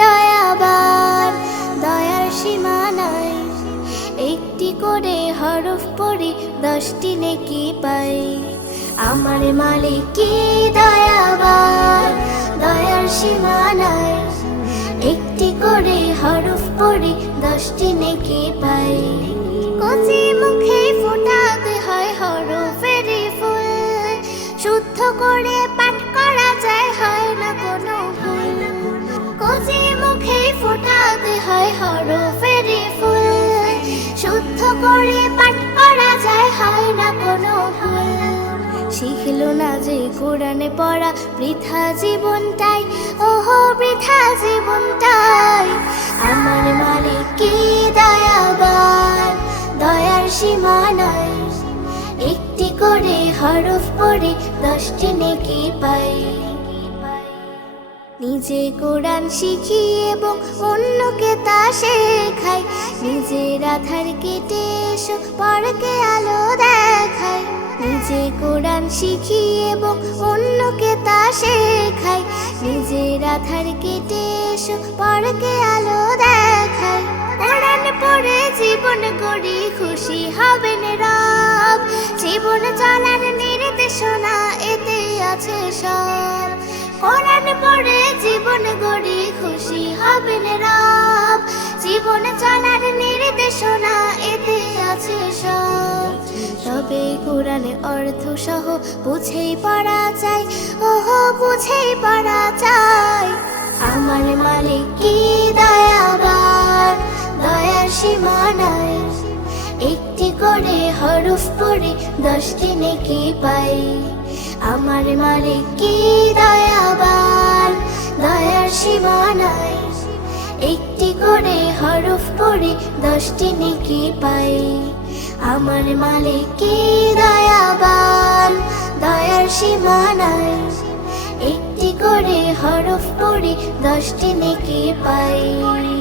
দয়াবান দয়ার সীমানায় একটি করে হরফ পড়ে, দশটি নেকি পাই। আমার মালিক দয়াবান দয়াবার, দয়ার সীমানায় একটি করে হরফ পড়ে, দশটি নেকি পাই। কচি মুখে ফোটাতে হয় হরফের ফুল, শুদ্ধ করে পাঠ করা যায় হয় ফোটাতে হয় হরফের ফুল। শুদ্ধ করে পাঠ করা যায়, হয় না কোনো ভুল। শিখলো না যে কোরআনে পড়া বৃথা জীবনটাই, ওহো, বৃথা জীবনটাই। আমার মালিক কি দয়াবান? দয়ার সীমা নাই। একটি করে হরফ পড়ে দশটি নেকি পাই। নিজে কোরআন শিখি এবং অন্যকে তা শেখাই। নিজের আধার কেটে এসো, পরকে আলো দেখাই। নিজে কোরআন শিখি এবং অন্যকে তা শেখাই। নিজের আধার কেটে এসো, পরকে আলো দেখাই। কোরআন পড়ে জীবন গড়ি, খুশি হবেন রব। জীবন চলার নির্দেশনা এতে আছে সব। কোরআন পড়ে জীবন গড়ি খুশি হবেন রব। জীবন চলার নির্দেশনা এতে আছে সব। তবে কোরআনের অর্থ সহ বুঝেই পড়া চাই ওহো, বুঝেই পড়া চাই আমার মালিক কি দয়াবান? দয়ার সীমা নাই একটি করে হরফ পড়ে দশটি নেকি পাই। আমার মালিক কি দয়ার সীমা নাই একটি করে হরফ পড়ে, দশটি নেকি পাই। আমার মালিকে দয়াবান, দয়ার সীমা নাই একটি করে হরফ পড়ে, দশটি নেকি পাই।